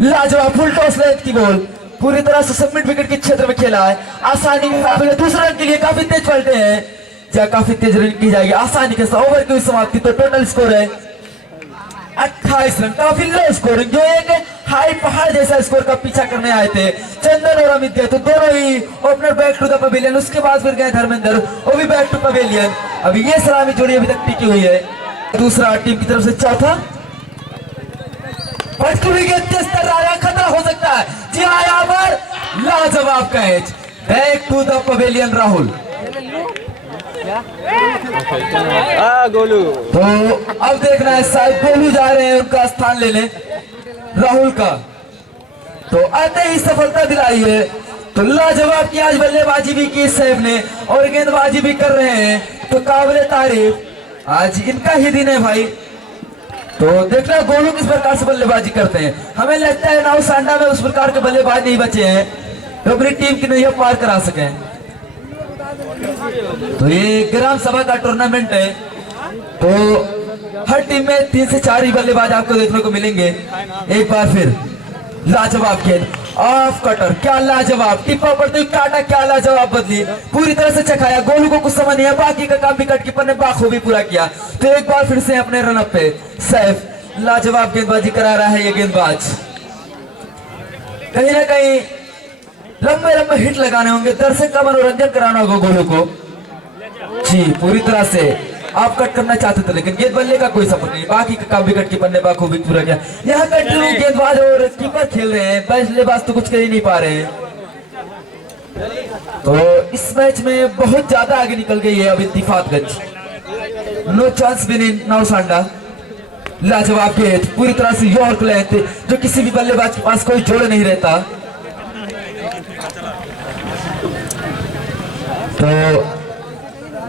लाजवाब फुल टॉस लेंथ की बॉल, पूरी तरह से सबमिट विकेट के क्षेत्र में खेला है, आसानी के दूसरे रन के लिए काफी तेज पलटे हैं, या काफी तेज रन की जाएगी आसानी के साथ। ओवर की समाप्ति। तो टोटल स्कोर है 28 रन, काफी लो स्कोरिंग, जो एक हाई पहाड़ जैसा स्कोर का पीछा करने आए थे चंदन और अमित गए, तो दोनों ही opener back to the pavilion. उसके बाद फिर गए धर्मेंद्र, वो भी बैक टू पवेलियन। अभी ये सलामी जोड़ी अभी तक टिकी हुई है। दूसरा टीम की तरफ से चौथा, खतरा हो सकता है, जी हाँ, यहाँ पर लाजवाब catch, back to the pavilion Rahul. Golu. तो अब देखना है, शायद गोलू जा रहे हैं उनका स्थान लेने राहुल का। तो आते ही सफलता दिलाई है। तो लाजवाब की आज बल्लेबाजी भी की सैफ ने और गेंदबाजी भी कर रहे हैं, तो काबिले तारीफ आज इनका ही दिन है भाई। तो देखना गोलू किस प्रकार से बल्लेबाजी करते हैं। हमें लगता है नौसांडा में उस प्रकार के बल्लेबाज नहीं बचे हैं तो अपनी टीम की नैया पार करा सके। तो ये ग्राम सभा का टूर्नामेंट है, तो हर टीम में 3 से 4 ही बल्लेबाज आपको देखने को मिलेंगे। एक बार फिर लाजवाब गेंद, ऑफ कटर, क्या लाजवाब, टिप्पा पड़ते हुए काटा, क्या लाजवाब बदली, पूरी तरह से चखाया। गोलू को कुछ समझ नहीं है, बाकी का काम विकेट कीपर ने बाखूबी पूरा किया। तो एक बार फिर से अपने रन अप पे सैफ लाजवाब गेंदबाजी करा रहा है ये गेंदबाज। कहीं ना कहीं लंबे लंबे हिट लगाने होंगे, दर्शक का मनोरंजन कराना होगा गोलू को। जी पूरी तरह से आप कट करना चाहते थे, लेकिन गेंद बल्ले का कोई सपोर्ट नहीं, बाकी का काम विकेट कीपर ने बाखूबी पूरा किया। यहाँ कंटिन्यू गेंदबाज और कीपर खेल रहे हैं, बल्लेबाज तो कुछ कर ही नहीं पा रहे हैं। तो इस मैच में बहुत ज्यादा आगे निकल गई है अब Ittifaqganj. No chance win in Nausanda. लाजवाब गेंद पूरी तरह से यॉर्क लेंथ, जो किसी भी बल्लेबाज के पास कोई जोड़ नहीं रहता। तो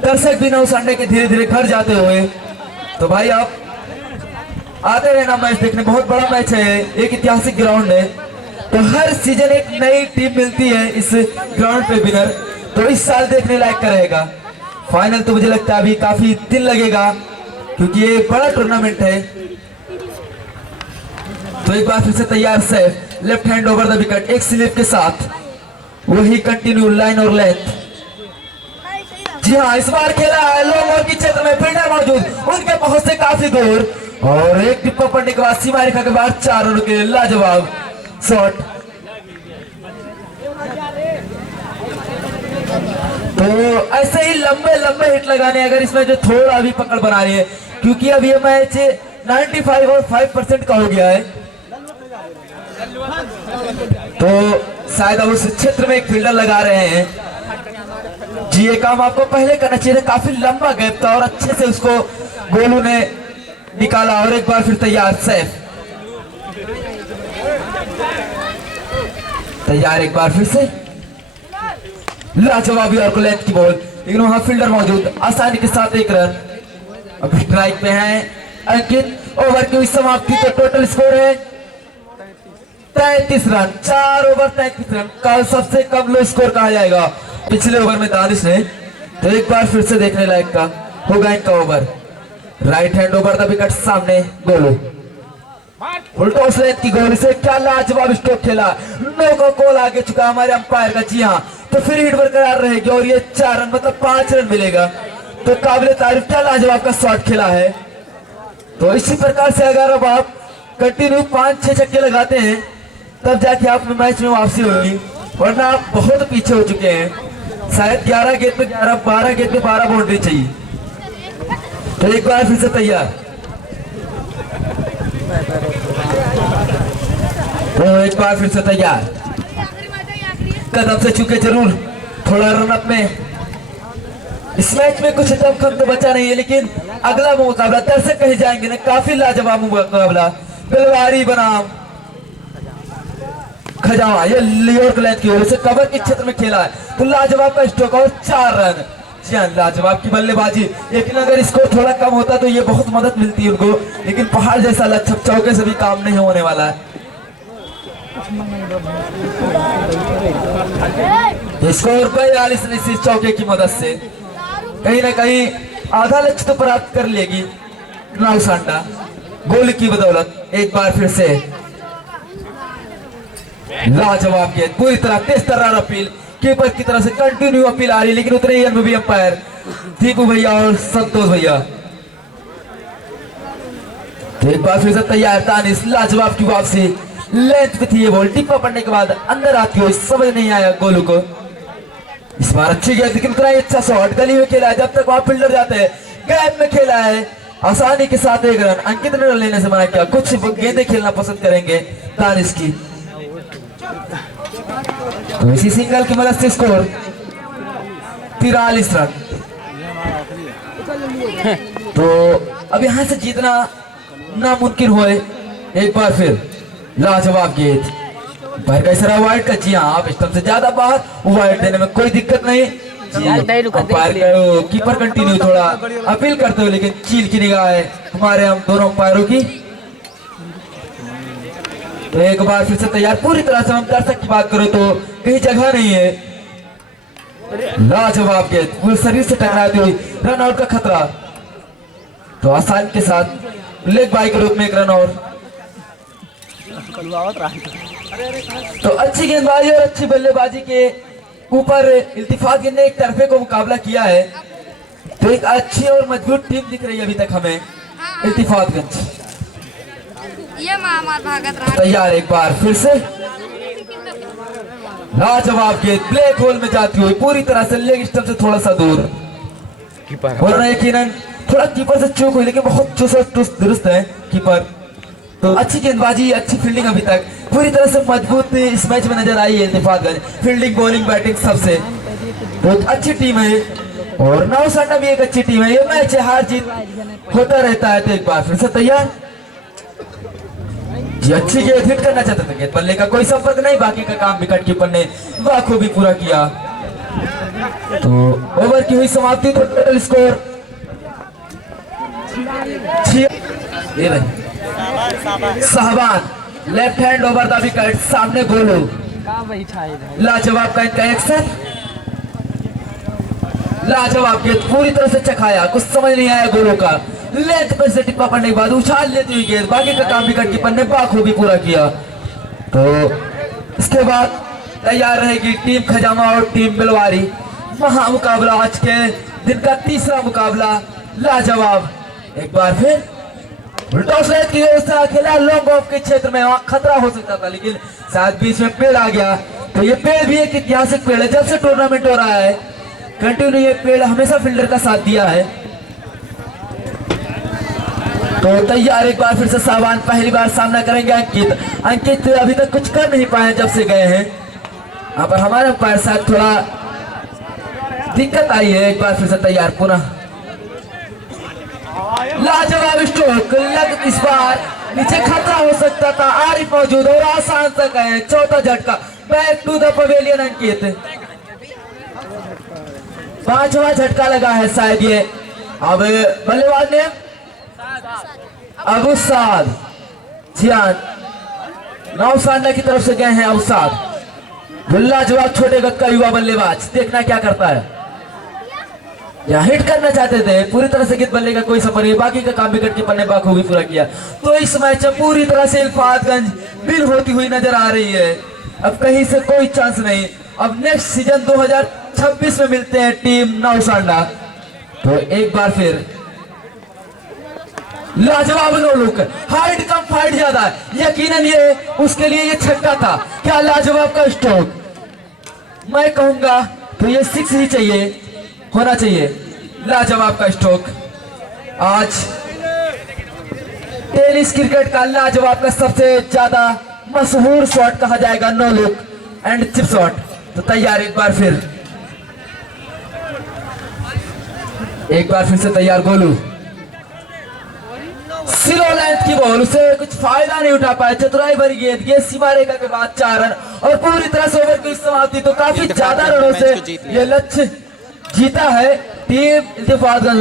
दर्शक भी नौसांडे के धीरे धीरे घर जाते हुए, तो भाई आप आते रहना मैच देखने, बहुत बड़ा मैच है, एक ऐतिहासिक ग्राउंड है। तो हर सीजन एक नई टीम मिलती है इस ग्राउंड पे विनर, तो इस साल देखने लायक का रहेगा। फाइनल तो मुझे लगता है अभी काफी दिन लगेगा, क्योंकि ये बड़ा टूर्नामेंट है। तो एक बार फिर से तैयार से left hand over the wicket, एक स्लिप के साथ वही कंटिन्यू लाइन और लेंथ। जी हाँ, इस बार खेला है लॉन्ग ऑन की क्षेत्र में, फील्डर मौजूद, उनके पहुंच से काफी दूर, और एक टिप्पा पड़ने के बाद सीमा रेखा के बाहर 4 रन के लाजवाब शॉट। तो ऐसे ही लंबे लंबे हिट लगाने, अगर इसमें जो थोड़ा भी पकड़ बना रही है, क्योंकि अब ये मैच 95 और 5% का हो गया है, तो शायद अब उस क्षेत्र में एक फील्डर लगा रहे हैं। जी ये काम आपको पहले करना चाहिए था, काफी लंबा गैप था और अच्छे से उसको गोलू ने निकाला। और एक बार फिर तैयार सैफ, तैयार एक बार फिर से लाजवाबी और लेंथ की बॉल, लेकिन वहां फील्डर मौजूद, आसानी के साथ एक रन। अब स्ट्राइक पे हैं अंकित। ओवर की समाप्ति, तो टोटल स्कोर है 33 रन, 4 ओवर 33 रन, कल सबसे कम लो स्कोर कहा जाएगा पिछले ओवर में दानिश ने। तो एक बार फिर से देखने लायक का होगा इनका over. Right hand over the wicket, सामने गोलू, उल्टा उस लेंथ की गोली से क्या लाजवाब स्ट्रोक खेला। नो का कॉल आगे चुका हमारे अंपायर का। जी हाँ, तो फिर हिट बरकरार रहेगी और ये 4 रन मतलब 5 रन मिलेगा। तो काबिले तारीफ, क्या लाजवाब का शॉट खेला है। तो इसी प्रकार से अगर अब आप कंटिन्यू 5-6 छक्के लगाते हैं, तब जाके आप मैच में वापसी होगी, वरना आप बहुत पीछे हो चुके हैं। शायद 11 गेंद पे 11, 12 गेंद पे 12 बाउंड्री चाहिए। तो एक बार फिर से तैयार, तो एक बार फिर से तैयार, कदम से चुके जरूर, थोड़ा रन अप में इस मैच में कुछ दमखम तो बचा नहीं है, लेकिन अगला मुकाबला दर्शक कहीं जाएंगे ना, काफी लाजवाब मुकाबला। बिलवारी बनाम खजावा, ये लियोर लेंथ की ओर से कवर के क्षेत्र में खेला है, तो लाजवाब का स्ट्रोक और 4 रन। जी हाँ, लाजवाब की बल्लेबाजी, लेकिन अगर स्कोर थोड़ा कम होता तो ये बहुत मदद मिलती है उनको, लेकिन पहाड़ जैसा लच्छा चौके से भी काम नहीं होने वाला है। तो स्कोर 42 रन इस चौके की मदद से कहीं ना कहीं आधा लक्ष्य तो प्राप्त कर लेगी नौसांडा गोल की बदौलत। एक बार फिर से लाजवाब गेंद, पूरी तरह तेज तर्रार अपील, कीपर की तरफ से कंटिन्यू अपील आ रही, लेकिन उतने ही अनुभवी अंपायर दीपू भैया और संतोष भैया। तो एक बार फिर से तैयार तानिश, लाजवाब की वापसी, लेंथ पे थी ये बॉल, टिप्पा पड़ने के बाद अंदर आती हुई, समझ नहीं आया गोलू को। इस बार अच्छी गेंद, लेकिन उतना ही अच्छा शॉट, गली में खेला है, जब तक वहां फील्डर जाते हैं, गैप में खेला है, आसानी के साथ 1 रन। अंकित ने रन लेने से मना किया, कुछ गेंदें खेलना पसंद करेंगे तानिश की। तो इसी सिंगल की मदद से स्कोर 43 रन। तो अब यहां से जीतना नामुमकिन होए। एक बार फिर लाजवाब गेंद, बाहर का इशारा वाइड का। जी हाँ, आप स्टंप से ज्यादा बाहर, वाइड देने में कोई दिक्कत नहीं। कीपर कंटिन्यू थोड़ा अपील करते हुए, लेकिन चील की निगाह है हमारे हम दोनों अंपायरों की। तो एक बार फिर से तैयार, पूरी तरह से हम दर्शक की बात करो तो कहीं जगह नहीं है। लाजवाब गेंद, पूरे शरीर से टकराती हुई, रन आउट का खतरा। तो आसानी के साथ लेग बाई के रूप में 1 रन और। तो अच्छी गेंदबाजी और अच्छी बल्लेबाजी के ऊपर इल्तिफात ने एक तरफे को मुकाबला किया है। तो एक अच्छी और मजबूत टीम दिख रही है अभी तक हमें इल्तिफातगंज। ये हमार भागत रहा। तैयार एक बार फिर से, लाजवाब गेंद ब्लैक होल में जाती हुई, पूरी तरह से लेग स्टंप से थोड़ा सा दूर। बोल रहे यकीनन थोड़ा कीपर से चूक हुई, लेकिन बहुत चुस्त दुरुस्त है कीपर। तो अच्छी गेंदबाजी, अच्छी फील्डिंग अभी तक पूरी तरह से मजबूत इस मैच में नजर आई है इत्तेफाकगंज। फील्डिंग, बॉलिंग, बैटिंग सबसे बहुत अच्छी टीम है और नौसांडा भी एक अच्छी टीम है। ये मैच हार जीत होता रहता है। तो एक बार फिर से तैयार जी, अच्छी गेंद हिट करना चाहते थे, गेंद बल्ले का कोई संपर्क नहीं, बाकी का काम विकेट कीपर ने बाखूबी पूरा किया। तो ओवर की हुई समाप्ति, तो total score 6। Sahban left hand over the wicket, सामने गोलू, लाजवाब का इनका एक्शन, लाजवाब गेंद पूरी तरह से चखाया, कुछ समझ नहीं आया गोलू का। लेंथ पर से टिप्पा पड़ने के बाद उछाल लेती हुई गेंद, बाकी का काम विकेट कीपर ने बाखूबी पूरा किया। तो इसके बाद तैयार रहेगी टीम खजामा और टीम बिलवारी। महामुकाबला आज के दिन का तीसरा मुकाबला, लाजवाब। एक बार फिर टॉस की व्यवस्था खेला, लॉन्ग ऑफ के क्षेत्र में, वहां खतरा हो सकता था, लेकिन शायद बीच में पेड़ आ गया। तो ये पेड़ भी एक ऐतिहासिक पेड़ है, जब से टूर्नामेंट हो रहा है कंटिन्यू ये पेड़ हमेशा फील्डर का साथ दिया है। तो तैयार एक बार फिर से साहबान, पहली बार सामना करेंगे अंकित। अंकित अभी तक कुछ कर नहीं पाए जब से गए हैं, यहाँ पर हमारे अंपायर साथ थोड़ा दिक्कत आई है। एक बार फिर से तैयार, पुनः लाजवाब स्ट्रोक लग, इस बार नीचे खतरा हो सकता था, आरिफ मौजूद और आसान सा गए, चौथा झटका, बैक टू द पवेलियन अंकित। 5वां झटका लगा है शायद ये। अब बल्लेबाज ने अबू साद, नौसांडा की तरफ से गए हैं अबू साद। लाजवाब छोटे गद का युवा बल्लेबाज, देखना क्या करता है। यहाँ हिट करना चाहते थे, पूरी तरह से गेंद बल्ले का कोई सफर नहीं, बाकी का काम विकेट कीपर ने बाखूबी पूरा किया। तो इस मैच में पूरी तरह से इल्फातगंज विन होती हुई नजर आ रही है। अब कहीं से कोई चांस नहीं। अब नेक्स्ट सीजन 2026 में मिलते हैं टीम नौसांडा। तो एक बार फिर लाजवाब नो लुक, हाइट कम फाइट ज्यादा है, यकीनन ये उसके लिए ये छक्का था। क्या लाजवाब का स्ट्रोक, मैं कहूंगा तो ये 6 ही चाहिए, होना चाहिए। लाजवाब का स्ट्रोक आज टेनिस क्रिकेट का लाजवाब का सबसे ज्यादा मशहूर शॉट कहा जाएगा, no look and chip shot. तो तैयार एक बार फिर से तैयार गोलू, स्लो लेंथ की बॉल, उसे कुछ फायदा नहीं उठा पाया, चतुराई भरी गेंद, ये सीमा रेखा के बाद 4 रन और पूरी तरह से ओवर की समाप्ति। तो काफी ज्यादा रनों से ये लक्ष्य जीता है टीम इत्तेफाकगंज।